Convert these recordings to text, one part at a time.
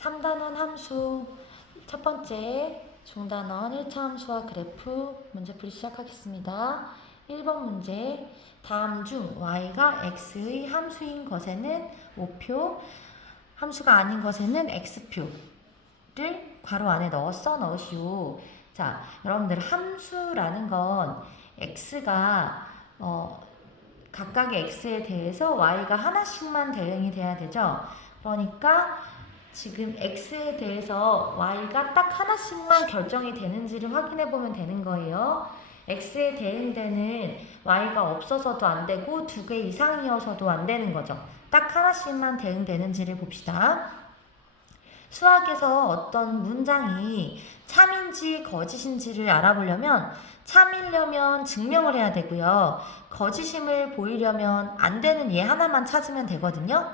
3단원 함수 첫 번째 중단원 1차 함수와 그래프 문제 풀이 시작하겠습니다. 1번 문제 다음 중 y가 x의 함수인 것에는 O표, 함수가 아닌 것에는 X표를 괄호 안에 넣으시오. 자, 여러분들 함수라는 건 x가 각각의 x에 대해서 y가 하나씩만 대응이 돼야 되죠. 그러니까 지금 x에 대해서 y가 딱 하나씩만 결정이 되는지를 확인해 보면 되는 거예요. x에 대응되는 y가 없어서도 안 되고 두 개 이상이어서도 안 되는 거죠. 딱 하나씩만 대응되는지를 봅시다. 수학에서 어떤 문장이 참인지 거짓인지를 알아보려면 참이려면 증명을 해야 되고요. 거짓임을 보이려면 안 되는 예 하나만 찾으면 되거든요.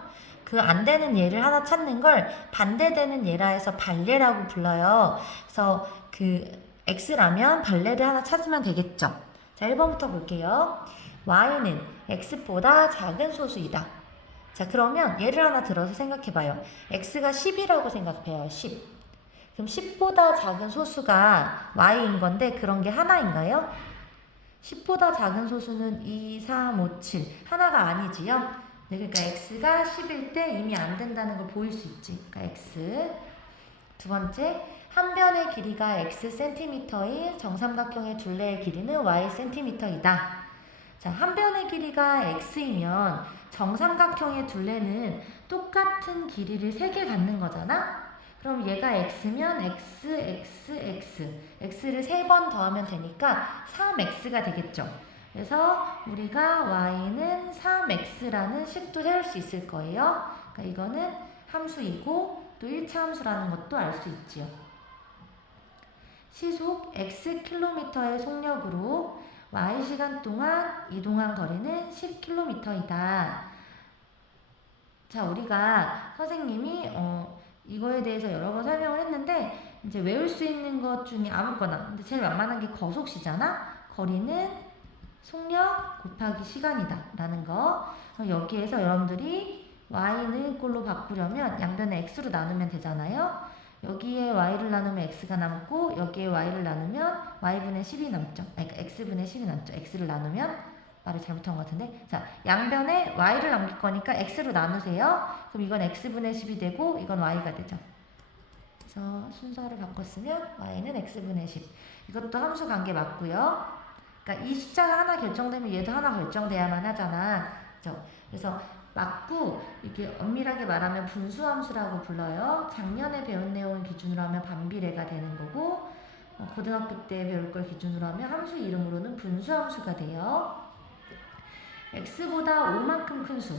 그 안 되는 예를 하나 찾는 걸 반대되는 예라 해서 반례라고 불러요. 그래서 그 x라면 반례를 하나 찾으면 되겠죠. 자, 1번부터 볼게요. y는 x보다 작은 소수이다. 자, 그러면 예를 하나 들어서 생각해봐요. x가 10이라고 생각해요. 10. 그럼 10보다 작은 소수가 y인 건데 그런 게 하나인가요? 10보다 작은 소수는 2, 3, 5, 7. 하나가 아니지요? 네, 그러니까 x가 10일 때 이미 안 된다는 걸 보일 수 있지. 그러니까 x. 두 번째, 한 변의 길이가 x cm인 정삼각형의 둘레의 길이는 y cm이다. 자, 한 변의 길이가 x이면 정삼각형의 둘레는 똑같은 길이를 3개 갖는 거잖아? 그럼 얘가 x면 x를 3번 더하면 되니까 3x가 되겠죠. 그래서 우리가 y는 3x라는 식도 세울 수 있을 거예요. 그러니까 이거는 함수이고 또 1차 함수라는 것도 알 수 있지요. 시속 x km의 속력으로 y시간 동안 이동한 거리는 10km이다. 자, 우리가 선생님이 이거에 대해서 여러 번 설명을 했는데 이제 외울 수 있는 것 중에 아무거나. 근데 제일 만만한 게 거속시잖아. 거리는 속력 곱하기 시간이다 라는 거. 여기에서 여러분들이 y는 꼴로 바꾸려면 양변에 x로 나누면 되잖아요. 여기에 y를 나누면 x가 남고 여기에 y를 나누면 y분의 10이 남죠. 그러니까 x분의 10이 남죠. x를 나누면 말을 잘못한 것 같은데. 자, 양변에 y를 남길 거니까 x로 나누세요. 그럼 이건 x분의 10이 되고 이건 y가 되죠. 그래서 순서를 바꿨으면 y는 x분의 10. 이것도 함수 관계 맞고요. 그러니까 이 숫자가 하나 결정되면 얘도 하나 결정돼야만 하잖아. 그죠? 그래서 맞고 이게 엄밀하게 말하면 분수함수라고 불러요. 작년에 배운 내용을 기준으로 하면 반비례가 되는 거고 고등학교 때 배울 걸 기준으로 하면 함수 이름으로는 분수함수가 돼요. x보다 5만큼 큰 수.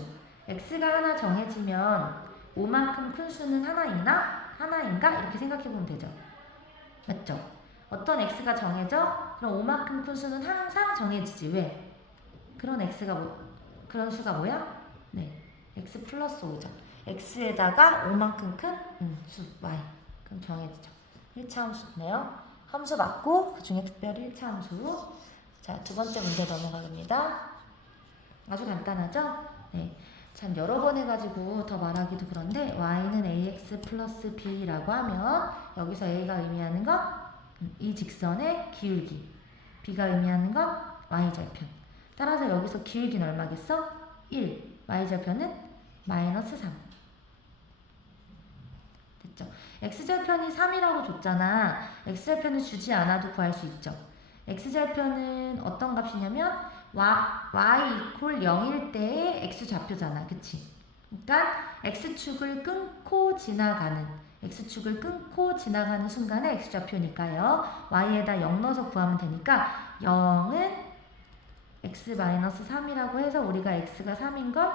x가 하나 정해지면 5만큼 큰 수는 하나 있나? 하나인가? 이렇게 생각해 보면 되죠. 맞죠? 어떤 x가 정해져? 그럼 5만큼 큰 수는 항상 정해지지. 왜? 그런 그런 수가 뭐야? 네, x 플러스 5죠. x에다가 5만큼 큰 수 y. 그럼 정해지죠. 1차 함수네요. 함수 맞고 그 중에 특별히 1차 함수. 자, 두 번째 문제 넘어가겠습니다. 아주 간단하죠? 네. 참 여러 번 해가지고 더 말하기도 그런데 y는 ax 플러스 b라고 하면 여기서 a가 의미하는 건 이 직선의 기울기, b가 의미하는 건 y절편. 따라서 여기서 기울기는 얼마겠어? 1. y절편은 마이너스 3. 됐죠? x절편이 3이라고 줬잖아. x절편을 주지 않아도 구할 수 있죠. x절편은 어떤 값이냐면 y 이퀄 0일 때의 x좌표잖아. 그치? 그러니까 x축을 끊고 지나가는 순간에 x좌표니까요. y에다 0 넣어서 구하면 되니까 0은 x-3이라고 해서 우리가 x가 3인 걸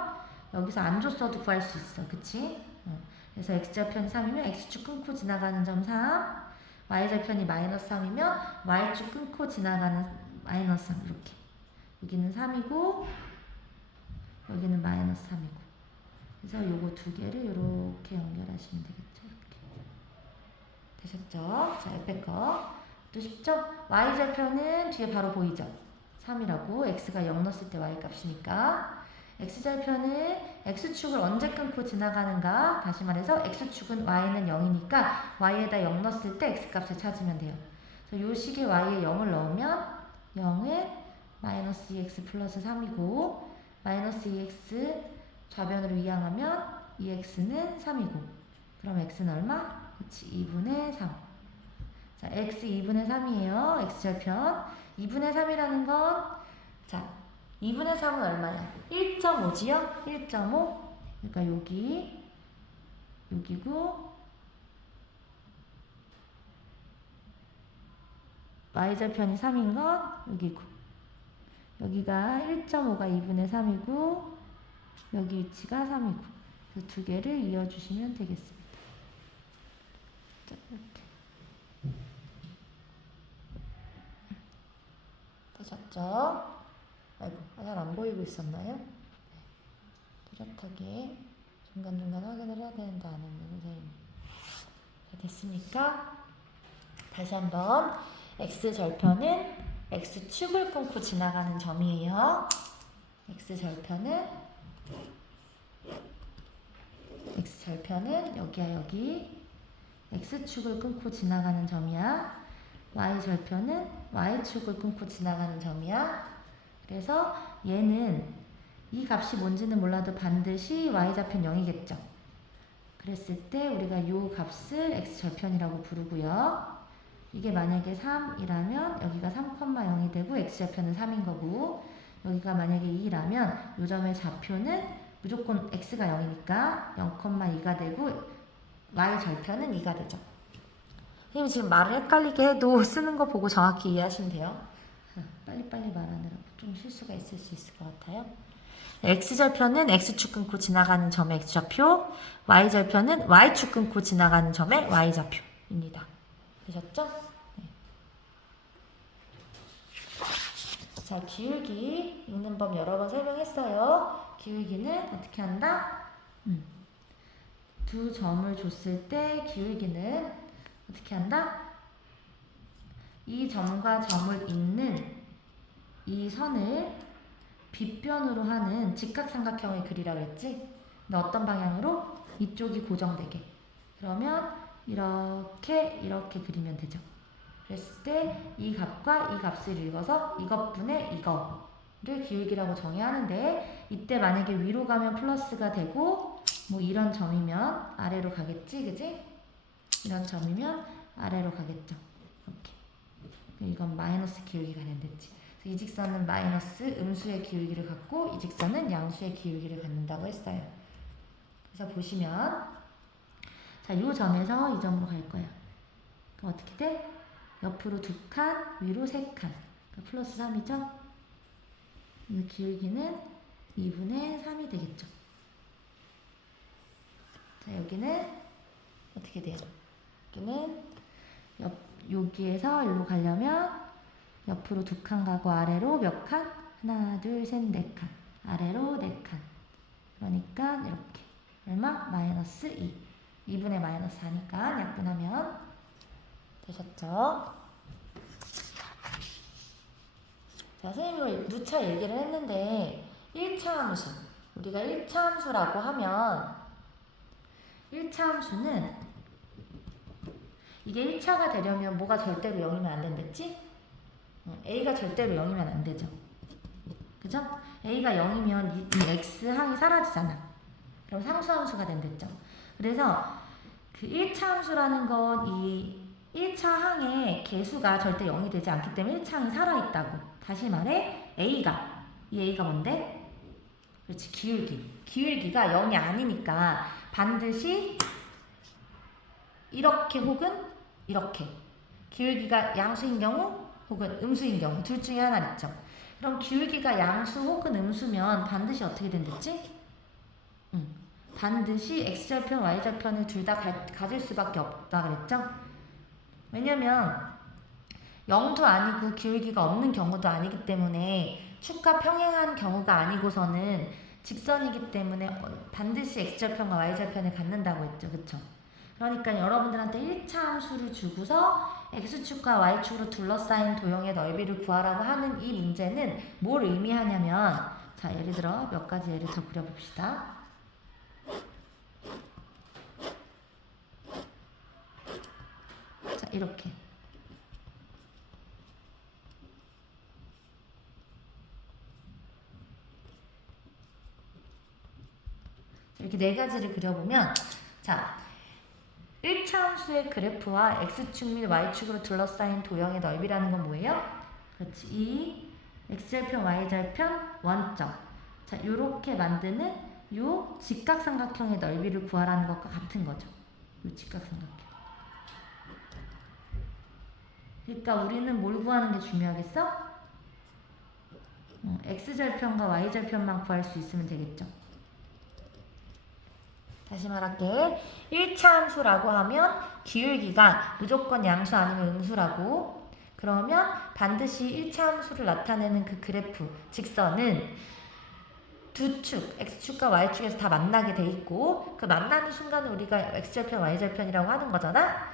여기서 안 줬어도 구할 수 있어. 그치? 그래서 x좌편이 3이면 x축 끊고 지나가는 점 3, y좌편이 마이너스 3이면 y축 끊고 지나가는 마이너스 3 이렇게. 여기는 3이고 여기는 마이너스 3이고. 그래서 요거 두 개를 이렇게 연결하시면 되겠죠. 이렇게. 되셨죠? 자, 옆에 거. 또 쉽죠? y절편은 뒤에 바로 보이죠? 3이라고. x가 0 넣었을 때 y 값이니까. x절편은 x축을 언제 끊고 지나가는가? 다시 말해서 x축은 y는 0이니까 y에다 0 넣었을 때 x값을 찾으면 돼요. 그래서 요 식에 y에 0을 넣으면 0은 마이너스 2x 플러스 3이고 마이너스 2x 좌변으로 이항하면 2x는 3이고 그럼 x는 얼마? 그렇지 2분의 3. 자, x 2분의 3이에요. x절편 2분의 3이라는 건 자 2분의 3은 얼마야? 1.5지요? 1.5 그러니까 여기고 y절편이 3인 건 여기고 여기가 1.5가 2분의 3이고 여기 위치가 3이고 그 두 개를 이어주시면 되겠습니다. 자, 이렇게 되셨죠? 아이고, 잘 안 보이고 있었나요? 네. 뚜렷하게 중간중간 확인을 해야 되는데 안 했네, 선생님. 자, 됐습니까? 다시 한번 x절편은 x축을 끊고 지나가는 점이에요. x절편은 여기야 여기 x축을 끊고 지나가는 점이야. y절편은 y축을 끊고 지나가는 점이야. 그래서 얘는 이 값이 뭔지는 몰라도 반드시 y좌편 0이겠죠. 그랬을 때 우리가 이 값을 x절편이라고 부르고요. 이게 만약에 3이라면 여기가 3,0이 되고 x절편은 3인 거고 여기가 만약에 2라면 이 점의 좌표는 무조건 x가 0이니까 0,2가 되고 y절편은 2가 되죠. 선생님 지금 말을 헷갈리게 해도 쓰는 거 보고 정확히 이해하시면 돼요. 빨리빨리 말하느라 좀 실수가 있을 수 있을 것 같아요. x절편은 x축 끊고 지나가는 점의 x좌표, y절편은 y축 끊고 지나가는 점의 y좌표입니다. 되셨죠? 네. 자, 기울기 읽는 법 여러 번 설명했어요. 기울기는 어떻게 한다? 두 점을 줬을 때 기울기는 어떻게 한다? 이 점과 점을 잇는 이 선을 빗변으로 하는 직각삼각형을 그리라고 했지? 근데 어떤 방향으로? 이쪽이 고정되게. 그러면 이렇게 그리면 되죠. 그랬을 때 이 값과 이 값을 읽어서 이것분의 이거를 기울기라고 정의해야 하는데 이때 만약에 위로 가면 플러스가 되고 뭐 이런 점이면 아래로 가겠지, 그지? 이런 점이면 아래로 가겠죠. 이렇게. 이건 마이너스 기울기가 된댔지. 이 직선은 마이너스 음수의 기울기를 갖고 이 직선은 양수의 기울기를 갖는다고 했어요. 그래서 보시면 자, 이 점에서 이 점으로 갈 거야. 그럼 어떻게 돼? 옆으로 2칸, 위로 3칸. 그러니까 플러스 3이죠? 이 기울기는 2분의 3이 되겠죠. 자, 여기는 어떻게 돼요? 여기는 여기에서 일로 가려면 옆으로 2칸 가고 아래로 몇 칸? 하나, 둘, 셋, 4칸. 아래로 4칸. 그러니까 이렇게. 얼마? 마이너스 2. 2분의 마이너스 4니까 약분하면 되셨죠? 자, 선생님이 누차 얘기를 했는데 1차 함수. 우리가 1차 함수라고 하면 1차 함수는 이게 1차가 되려면 뭐가 절대로 0이면 안 된댔지? A가 절대로 0이면 안 되죠. 그죠? A가 0이면 이 X항이 사라지잖아. 그럼 상수함수가 된댔죠. 그래서 그 1차 함수라는 건 이 1차 항의 개수가 절대 0이 되지 않기 때문에 1차 항이 살아있다고. 다시 말해 이 A가 뭔데? 그렇지, 기울기가 0이 아니니까 반드시 이렇게 혹은 이렇게 기울기가 양수인 경우 혹은 음수인 경우 둘 중에 하나 있죠. 그럼 기울기가 양수 혹은 음수면 반드시 어떻게 된댔지? 반드시 x절편, y절편을 둘 다 가질 수밖에 없다 그랬죠? 왜냐면 0도 아니고 기울기가 없는 경우도 아니기 때문에 축과 평행한 경우가 아니고서는 직선이기 때문에 반드시 x절편과 y절편을 갖는다고 했죠. 그쵸? 그러니까 여러분들한테 1차 함수를 주고서 x축과 y축으로 둘러싸인 도형의 넓이를 구하라고 하는 이 문제는 뭘 의미하냐면 자, 예를 들어 몇 가지 예를 더 그려봅시다. 이렇게. 이렇게 네 가지를 그려보면, 자, 1차함수의 그래프와 x축 및 y축으로 둘러싸인 도형의 넓이라는 건 뭐예요? 그렇지. 이 x절편 y절편 원점. 자, 요렇게 만드는 요 직각삼각형의 넓이를 구하라는 것과 같은 거죠. 요 직각삼각형. 그러니까 우리는 뭘 구하는 게 중요하겠어? x절편과 y절편만 구할 수 있으면 되겠죠. 다시 말할게. 1차 함수라고 하면 기울기가 무조건 양수 아니면 음수라고. 그러면 반드시 1차 함수를 나타내는 그 그래프, 직선은 두 축, x축과 y축에서 다 만나게 돼 있고, 그 만나는 순간을 우리가 x절편, y절편이라고 하는 거잖아.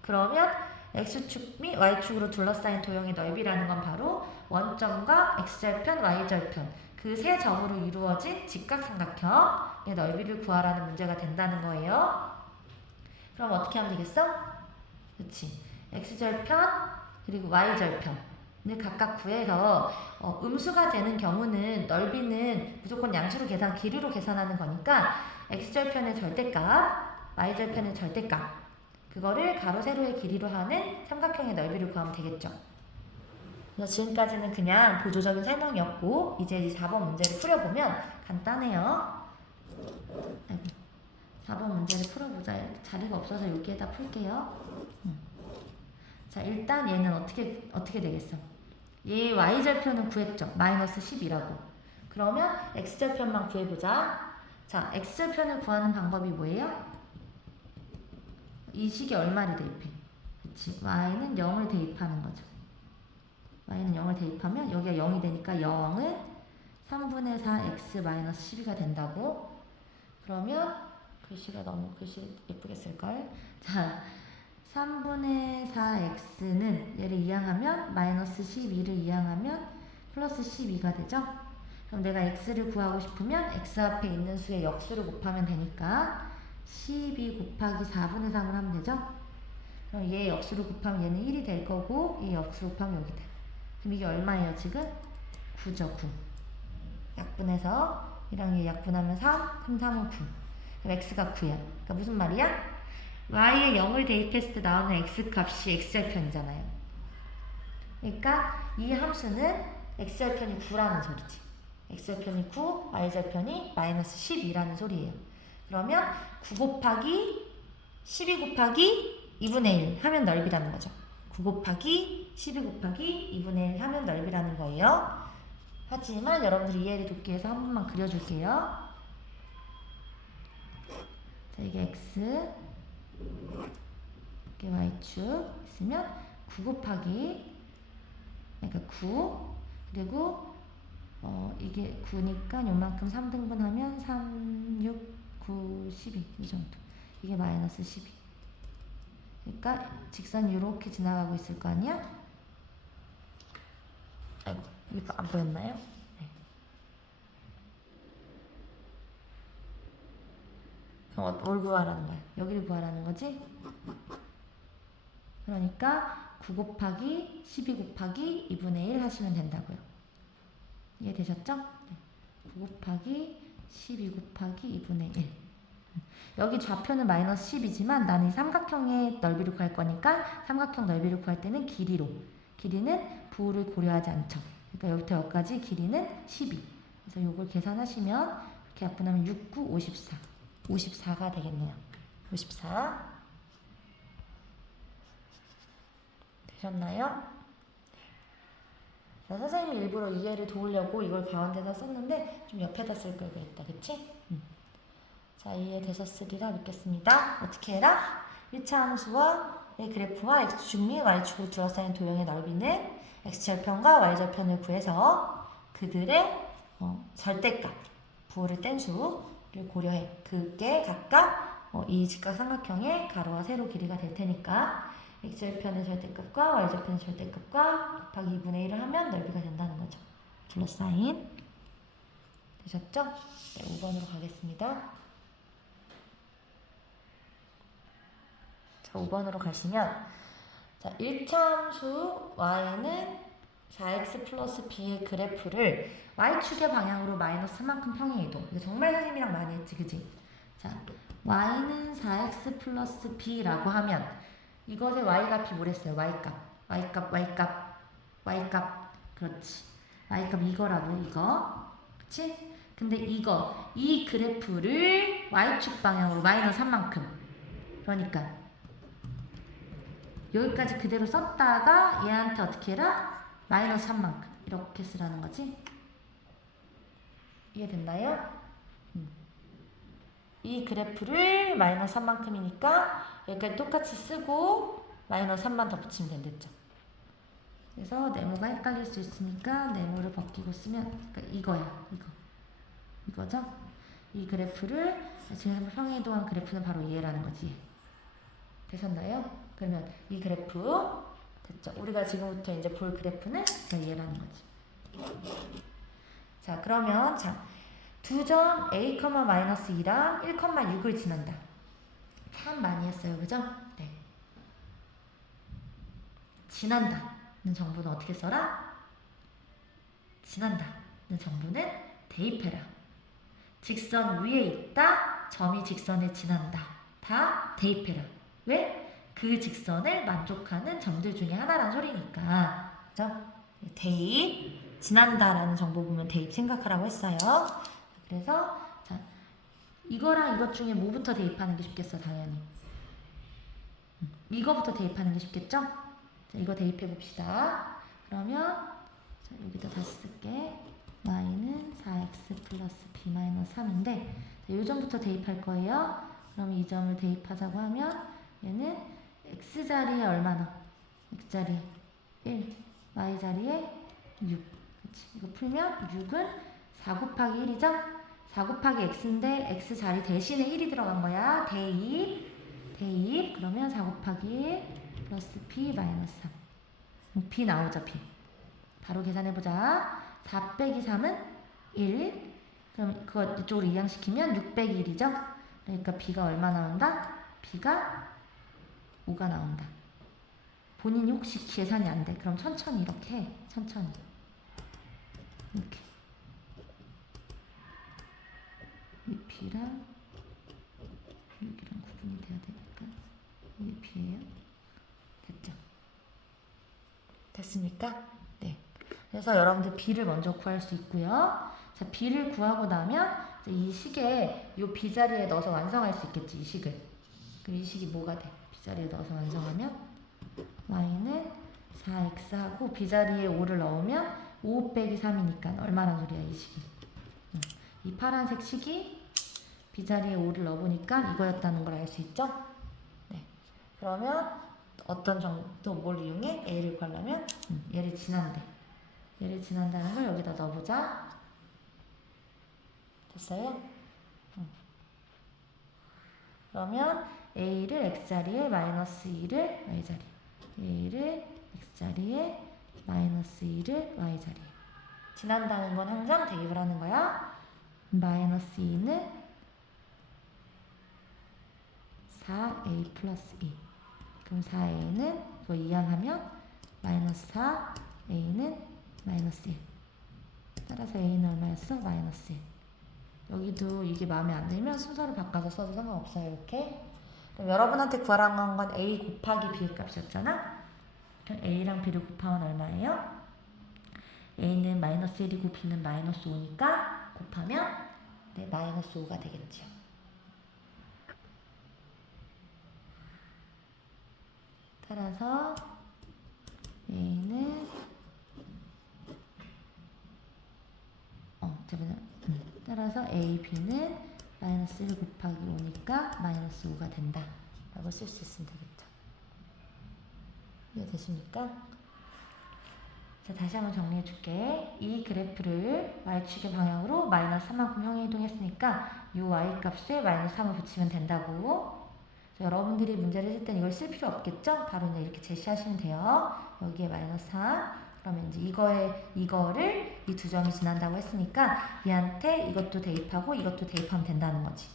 그러면 x축 및 y축으로 둘러싸인 도형의 넓이라는 건 바로 원점과 x절편, y절편 그 세 점으로 이루어진 직각삼각형의 넓이를 구하라는 문제가 된다는 거예요. 그럼 어떻게 하면 되겠어? 그렇지. x절편 그리고 y절편을 각각 구해서 음수가 되는 경우는 넓이는 무조건 양수로 계산, 길이로 계산하는 거니까 x절편의 절대값, y절편의 절대값 그거를 가로 세로의 길이로 하는 삼각형의 넓이를 구하면 되겠죠. 그래서 지금까지는 그냥 보조적인 설명이었고 이제 이 4번 문제를 풀어보면 간단해요. 4번 문제를 풀어보자. 자리가 없어서 여기에다 풀게요. 자, 일단 얘는 어떻게 되겠어? 얘 y절편은 구했죠. 마이너스 10이라고. 그러면 x절편만 구해보자. 자, x절편을 구하는 방법이 뭐예요? 이 식에 얼마를 대입해? 그치. y는 0을 대입하는 거죠. y는 0을 대입하면 여기가 0이 되니까 0은 3분의 4 x 마이너스 12가 된다고. 그러면 글씨 예쁘게 쓸걸. 자, 3분의 4x는 얘를 이항하면 마이너스 12를 이항하면 플러스 12가 되죠. 그럼 내가 x를 구하고 싶으면 x 앞에 있는 수의 역수를 곱하면 되니까 12 곱하기 4분의 3을 하면 되죠. 그럼 얘 역수를 곱하면 얘는 1이 될 거고 얘 역수를 곱하면 여기 돼. 그럼 이게 얼마예요 지금? 9죠. 9. 약분해서 이랑 얘 약분하면 3, 3은 9. 그럼 x가 9야. 그러니까 무슨 말이야? y에 0을 대입했을 때 나오는 x값이 x절편이잖아요. 그러니까 이 함수는 x절편이 9라는 소리지. x절편이 9, y절편이 마이너스 12라는 소리예요. 그러면 9 곱하기 12 곱하기 2분의 1 하면 넓이라는 거죠. 9 곱하기 12 곱하기 2분의 1 하면 넓이라는 거예요. 하지만 여러분들이 이해를 돕기 위해서 한 번만 그려줄게요. 자, 이게 x, 이게 y축 있으면 9 곱하기, 그러니까 9, 그리고 이게 9니까 요만큼 3등분 하면 3, 6, 9, 12 이 정도. 이게 마이너스 12. 그러니까 직선이 이렇게 지나가고 있을 거 아니야? 아이고, 이거 안 보였나요? 네. 그럼 뭘 구하라는 거야? 여기를 구하라는 거지? 그러니까 9 곱하기 12 곱하기 2분의 1 하시면 된다고요. 이해되셨죠? 네. 9 곱하기 12 곱하기 2분의 1. 여기 좌표는 마이너스 10이지만 나는 이 삼각형의 넓이를 구할 거니까 삼각형 넓이를 구할 때는 길이로. 길이는 부호를 고려하지 않죠. 그러니까 여기부터 여기까지 길이는 12. 그래서 요걸 계산하시면 이렇게 약분하면 6, 9, 54. 54가 되겠네요. 54. 되셨나요? 자, 선생님이 일부러 이해를 도우려고 이걸 가운데다 썼는데 좀 옆에다 쓸 걸 그랬다. 그치? 자, 이해되셨으리라 믿겠습니다. 어떻게 해라? 1차 함수의 그래프와 x축 및 y축으로 둘러싸인 도형의 넓이는 x절편과 y절편을 구해서 그들의 절대값, 부호를 뗀 수를 고려해. 그게 각각 이 직각삼각형의 가로와 세로 길이가 될 테니까 x절편의 절대값과 y절편의 절대값과 곱하기 2분의 1을 하면 넓이가 된다는 거죠. 둘러싸인. 되셨죠? 네, 5번으로 가겠습니다. 자, 5번으로 가시면 자, 1차함수 y는 4x 플러스 b의 그래프를 y축의 방향으로 마이너스만큼 평행이동. 이거 정말 선생님이랑 많이 했지, 그지? 자, y는 4x 플러스 b라고 하면 이것의 y값이 뭐랬어요? y값. 그렇지. y값 이거라고, 이거. 그치? 근데 이 그래프를 y축 방향으로 마이너스 3만큼. 그러니까 여기까지 그대로 썼다가 얘한테 어떻게 해라? 마이너스 3만큼. 이렇게 쓰라는 거지. 이해됐나요? 이 그래프를 마이너스 3만큼이니까 여기까지 똑같이 쓰고 마이너스 3만 더 붙이면 된댔죠. 그래서 네모가 헷갈릴 수 있으니까 네모를 벗기고 쓰면, 그러니까 이거죠? 이 그래프를 지금 평행이동한 그래프는 바로 얘라는 거지. 되셨나요? 그러면 이 그래프 됐죠? 우리가 지금부터 이제 볼 그래프는 얘라는 거지. 자, 그러면 두 점 a, 마이너스 2랑 1,6을 지난다. 참 많이 했어요, 그죠? 네. 지난다는 정보는 어떻게 써라? 지난다는 정보는 대입해라. 직선 위에 있다, 점이 직선에 지난다. 다 대입해라. 왜? 그 직선을 만족하는 점들 중에 하나란 소리니까. 그죠? 대입, 지난다라는 정보 보면 대입 생각하라고 했어요. 그래서 자, 이거랑 이것 중에 뭐부터 대입하는 게 쉽겠어? 당연히 이거부터 대입하는 게 쉽겠죠? 자, 이거 대입해 봅시다. 그러면 자, 여기다 다시 쓸게. y는 4x 플러스 b 마이너스 3인데 이 점부터 대입할 거예요. 그럼 이 점을 대입하자고 하면 얘는 x자리에 얼마나? x자리에 1, y자리에 6. 그치? 이거 풀면 6은 4 곱하기 1이죠? 4 곱하기 x인데 x 자리 대신에 1이 들어간 거야. 대입. 그러면 4 곱하기 1 플러스 b 마이너스 3. b 나오죠, b. 바로 계산해보자. 4 빼기 3은 1. 그럼 그거 이쪽으로 이항시키면 6 빼기 1이죠? 그러니까 b가 얼마 나온다? b가 5가 나온다. 본인이 혹시 계산이 안 돼. 그럼 천천히 이렇게 해. 천천히. 이렇게. 이 b랑 여기랑 구분이 돼야 되니까 이게 b예요. 됐죠? 됐습니까? 네. 그래서 여러분들 b를 먼저 구할 수 있고요. 자, b를 구하고 나면 이 식에 이 b 자리에 넣어서 완성할 수 있겠지, 이 식을. 그럼 이 식이 뭐가 돼? b 자리에 넣어서 완성하면 y는 4x하고 b 자리에 5를 넣으면 5 빼기 3이니까 얼마란 소리야, 이 식이. 이 파란색 식이 b 자리에 5를 넣어보니까 이거였다는 걸 알 수 있죠? 네. 그러면 어떤 정도 뭘 이용해? a를 구하려면 얘를 지난대. 얘를 지난다는 걸 여기다 넣어보자. 됐어요? 그러면 a를 x자리에 마이너스 2를 y자리. a를 x자리에 마이너스 2를 y자리에. 지난다는 건 항상 대입을 하는 거야. 마이너스 2는 4a 플러스 2. 그럼 4a는 이거 이항하면 마이너스 4a는 마이너스 1. 따라서 a는 얼마였어? 마이너스 1. 여기도 이게 마음에 안 들면 순서를 바꿔서 써도 상관없어요. 이렇게. 그럼 여러분한테 구하라는 건 a 곱하기 b의 값이었잖아. 그럼 a랑 b를 곱하면 얼마예요? a는 마이너스 1이고 b는 마이너스 5니까 곱하면 네, 마이너스 5가 되겠죠. 따라서 a는 따라서 a, b는 마이너스 1 곱하기 5니까 마이너스 5가 된다 라고 쓸 수 있으면 되겠죠. 이해되십니까? 자, 다시 한번 정리해 줄게. 이 그래프를 y축의 방향으로 마이너스 3만큼 평행이동했으니까 이 y값에 마이너스 3을 붙이면 된다고. 여러분들이 문제를 쓸 땐 이걸 쓸 필요 없겠죠? 바로 이제 이렇게 제시하시면 돼요. 여기에 마이너스 3. 그러면 이제 이거를 이 두 점이 지난다고 했으니까 얘한테 이것도 대입하고 이것도 대입하면 된다는 거지.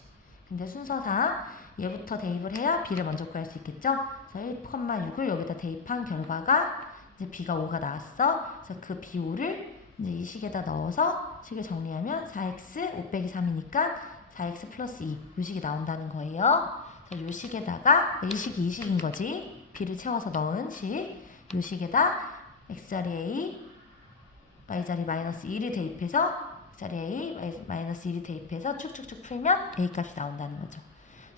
근데 순서상 얘부터 대입을 해야 b를 먼저 구할 수 있겠죠? 그래서 1,6을 여기다 대입한 결과가 이제 b가 5가 나왔어. 그래서 그 b5를 이제 이 식에다 넣어서 식을 정리하면 4x 5 빼기 3이니까 4x 플러스 2 이 식이 나온다는 거예요. 이 식에다가 이 식이 이 식인 거지. b를 채워서 넣은 식. 이 식에다 x자리 a, y자리 마이너스 2를 대입해서 x자리 a, 마이너스 2를 대입해서 축축축 풀면 a 값이 나온다는 거죠.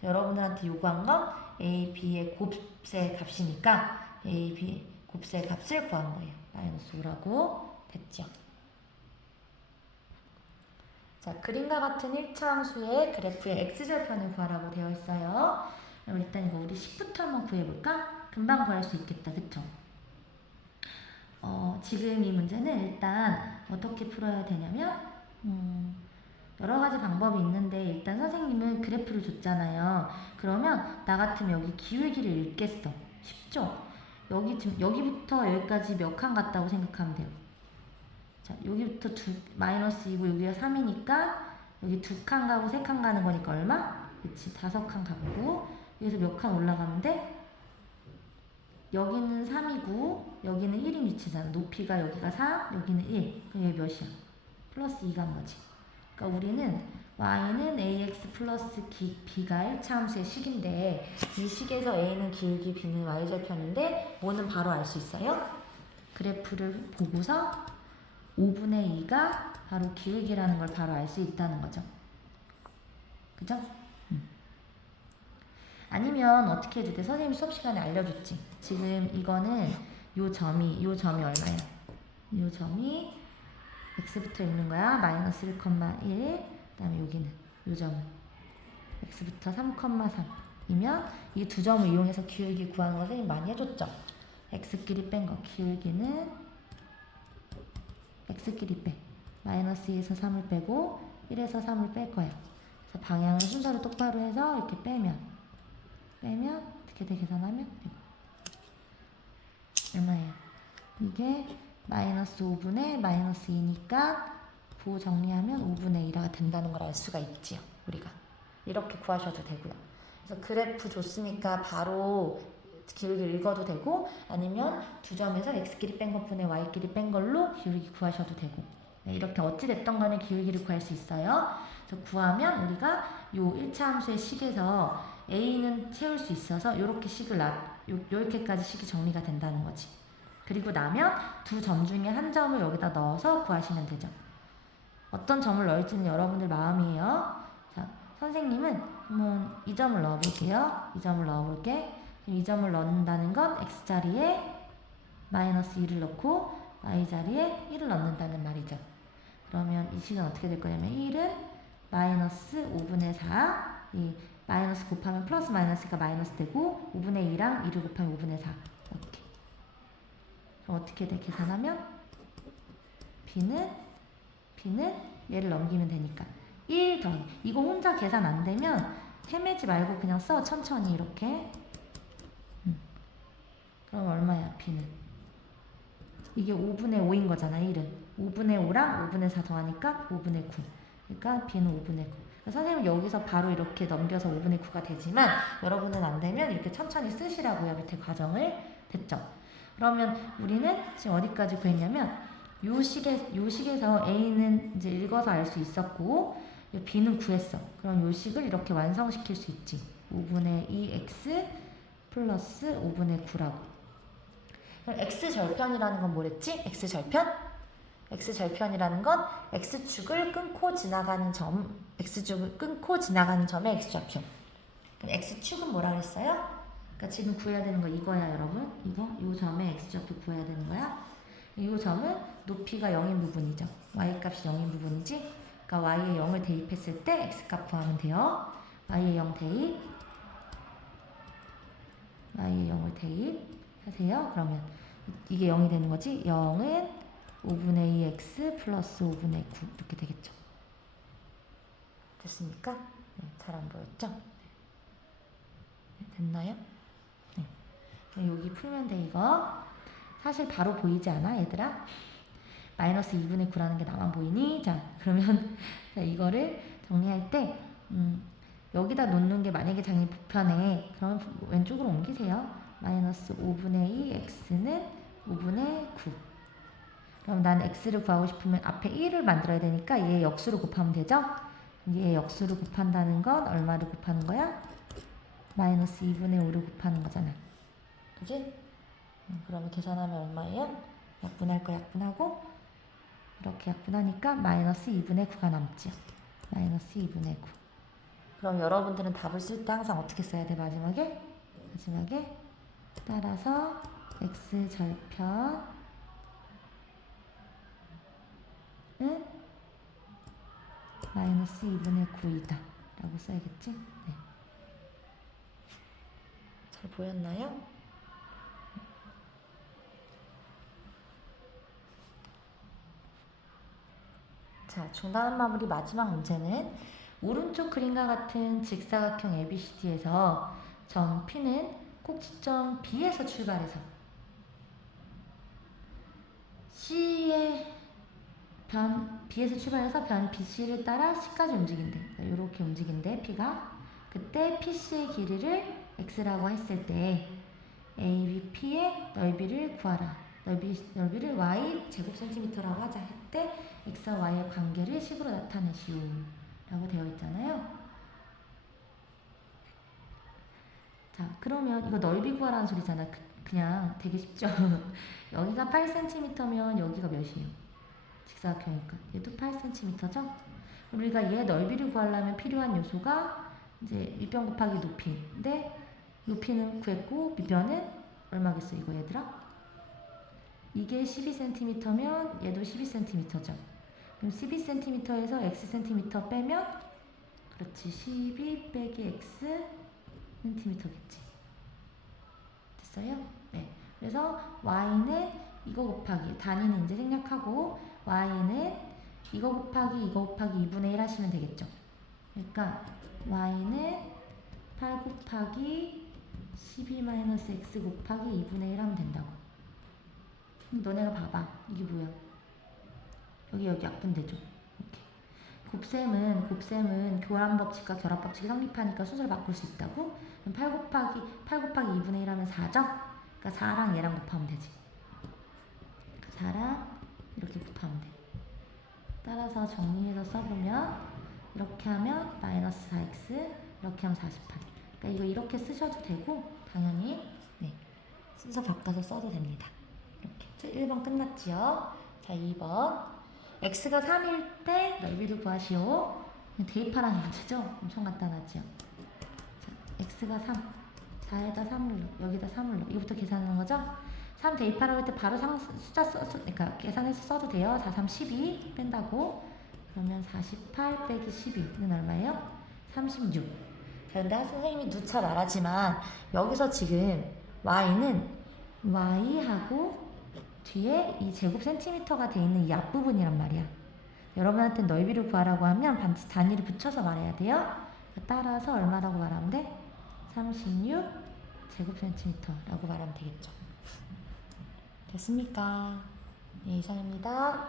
여러분들한테 요구한 건 a, b의 곱셈 값이니까 a, b 곱셈 값을 구한 거예요. 마이너스 5라고 됐죠. 자, 그림과 같은 1차 함수의 그래프의 x절편을 구하라고 되어 있어요. 그럼 일단 이거 우리 10부터 한번 구해볼까? 금방 구할 수 있겠다. 그쵸? 지금 이 문제는 일단 어떻게 풀어야 되냐면 여러 가지 방법이 있는데 일단 선생님은 그래프를 줬잖아요. 그러면 나 같으면 여기 기울기를 읽겠어. 쉽죠? 여기부터 여기까지 몇 칸 같다고 생각하면 돼요. 자, 여기부터 마이너스 2고 여기가 3이니까 여기 2칸 가고 3칸 가는 거니까 얼마? 그치, 5칸 가고 여기서 몇 칸 올라가면 돼? 여기는 3이고 여기는 1인 위치잖아. 높이가 여기가 3, 여기는 1. 그럼 여기 몇이야? 플러스 2가 한 거지. 그러니까 우리는 y는 ax 플러스 b가 1차 함수의 식인데 이 식에서 a는 기울기, b는 y절편인데 뭐는 바로 알 수 있어요? 그래프를 보고서 5분의 2가 바로 기울기라는 걸 바로 알 수 있다는 거죠. 그죠? 아니면 어떻게 해도 돼? 선생님이 수업 시간에 알려줬지. 지금 이거는 요 점이 얼마야? 요 점이 x부터 읽는 거야. 마이너스 1,1. 그 다음에 여기는 요 점은 x부터 3,3이면 이 두 점을 이용해서 기울기 구하는 거 선생님 많이 해줬죠? x끼리 뺀 거. 기울기는 x끼리 빼. 마이너스 2에서 3을 빼고 1에서 3을 뺄 거야. 그래서 방향을 순서를 똑바로 해서 이렇게 빼면 어떻게 돼? 계산하면 얼마예요? 이게 마이너스 5분의 마이너스 2니까 9 정리하면 5분의 1가 된다는 걸 알 수가 있지요. 우리가 이렇게 구하셔도 되고요. 그래서 그래프 줬으니까 바로 기울기 읽어도 되고 아니면 두 점에서 x끼리 뺀 것분의 y끼리 뺀 걸로 기울기 구하셔도 되고 이렇게 어찌 됐던 간에 기울기를 구할 수 있어요. 그래서 구하면 우리가 요 1차 함수의 식에서 a는 채울 수 있어서 요렇게 식을 요렇게까지 식이 정리가 된다는 거지. 그리고 나면 두 점 중에 한 점을 여기다 넣어서 구하시면 되죠. 어떤 점을 넣을지는 여러분들 마음이에요. 자, 선생님은 한번 이 점을 넣어볼게요. 이 점을 넣어볼게. 이 점을 넣는다는 건 x자리에 마이너스 2를 넣고 y자리에 1을 넣는다는 말이죠. 그러면 이 식은 어떻게 될 거냐면 1은 마이너스 5분의 4, 이 마이너스 곱하면 플러스 마이너스가 마이너스 되고 5분의 2랑 2를 곱하면 5분의 4 이렇게. 그럼 어떻게 돼? 계산하면 b는 얘를 넘기면 되니까 1 더하기 이거 혼자 계산 안 되면 헤매지 말고 그냥 써. 천천히 이렇게. 그럼 얼마야? b는 이게 5분의 5인 거잖아. 1은 5분의 5랑 5분의 4 더하니까 5분의 9. 그러니까 b는 5분의 9. 선생님은 여기서 바로 이렇게 넘겨서 5분의 9가 되지만 여러분은 안 되면 이렇게 천천히 쓰시라고요. 밑에 과정을. 됐죠? 그러면 우리는 지금 어디까지 구했냐면 요 식에서 a는 이제 읽어서 알 수 있었고 b는 구했어. 그럼 요 식을 이렇게 완성시킬 수 있지. 5분의 2x 플러스 5분의 9라고. x절편이라는 건 뭐랬지? x절편? x절편이라는 건 x축을 끊고 지나가는 x축을 끊고 지나가는 점의 x좌표. 그럼 x축은 뭐라 그랬어요? 그러니까 지금 구해야 되는 거 이거야, 여러분. 요 점의 x좌표 구해야 되는 거야. 이 점은 높이가 0인 부분이죠. y값이 0인 부분이지. 그러니까 y에 0을 대입했을 때 x값 구하면 돼요. y에 0 대입. y에 0을 대입하세요. 그러면 이게 0이 되는 거지. 0은 5분의 2x 플러스 5분의 9 이렇게 되겠죠. 됐습니까? 네, 잘 안 보였죠? 네, 됐나요? 네. 여기 풀면 돼 이거. 사실 바로 보이지 않아 얘들아? 마이너스 2분의 9라는 게 나만 보이니? 자 그러면 자, 이거를 정리할 때 여기다 놓는 게 만약에 장이 불편해. 그러면 왼쪽으로 옮기세요. 마이너스 5분의 2 x는 5분의 9. 그럼 난 x를 구하고 싶으면 앞에 1을 만들어야 되니까 얘 역수를 곱하면 되죠? 얘 역수를 곱한다는 건 얼마를 곱하는 거야? 마이너스 2분의 5를 곱하는 거잖아. 그지? 그러면 계산하면 얼마예요? 약분할 거 약분하고 이렇게 약분하니까 마이너스 2분의 9가 남죠. 마이너스 2분의 9. 그럼 여러분들은 답을 쓸 때 항상 어떻게 써야 돼? 마지막에 따라서 x절편은 마이너스 2분의 9이다 라고 써야겠지? 네. 잘 보였나요? 자, 중단한 마무리 마지막 문제는 오른쪽 그림과 같은 직사각형 ABCD에서 점 P는 꼭지점 B에서 출발해서 C의 변 B에서 출발해서 변 BC를 따라 C까지 움직인대. 이렇게 움직인대 P가. 그때 PC의 길이를 X라고 했을 때 ABP의 넓이를 구하라. 넓이를 Y 제곱 센티미터라고 하자 했때 X와 Y의 관계를 식으로 나타내시오 라고 되어 있잖아요. 자, 그러면 이거 넓이 구하라는 소리잖아. 그냥 되게 쉽죠. 여기가 8cm면 여기가 몇이에요? 직사각형이니까 얘도 8cm죠? 우리가 얘 넓이를 구하려면 필요한 요소가 이제 밑변 곱하기 높이인데 높이는 구했고 밑변은 얼마겠어 이거 얘들아? 이게 12cm면 얘도 12cm죠. 그럼 12cm에서 xcm 빼면 그렇지 12 빼기 x cm겠지. 됐어요? 네. 그래서 y는 이거 곱하기 단위는 이제 생략하고 y는 이거 곱하기 2분의 1 하시면 되겠죠. 그러니까 y는 8 곱하기 12-x 곱하기 2분의 1 하면 된다고. 그럼 너네가 봐봐. 이게 뭐야? 여기 약분되죠. 이렇게. 곱셈은 교란법칙과 결합법칙이 성립하니까 순서를 바꿀 수 있다고? 그럼 8 곱하기 2분의 1 하면 4죠? 그러니까 4랑 얘랑 곱하면 되지. 4랑 이렇게 곱하면 돼. 따라서 정리해서 써보면 이렇게 하면 마이너스 4x 이렇게 하면 48. 그러니까 이거 이렇게 쓰셔도 되고 당연히 네, 순서 바꿔서 써도 됩니다. 이렇게 1번 끝났지요. 자 2번 x가 3일 때 넓이를 구하시오. 대입하라는 문제죠. 엄청 간단하죠. 자, x가 3 4에다 3을 넣어. 여기다 3을 넣어. 이거부터 계산하는 거죠. 3 대입하라고 할 때 바로 숫자 그러니까 계산해서 써도 돼요. 4, 3, 12 뺀다고. 그러면 48 빼기 12는 얼마예요? 36. 자, 근데 선생님이 누차 말하지만 여기서 지금 y는 y하고 뒤에 이 제곱 센티미터가 돼 있는 이 앞부분이란 말이야. 여러분한테 넓이를 구하라고 하면 반드시 단위를 붙여서 말해야 돼요. 따라서 얼마라고 말하면 돼? 36 제곱 센티미터라고 말하면 되겠죠. 됐습니까? 네, 이상입니다.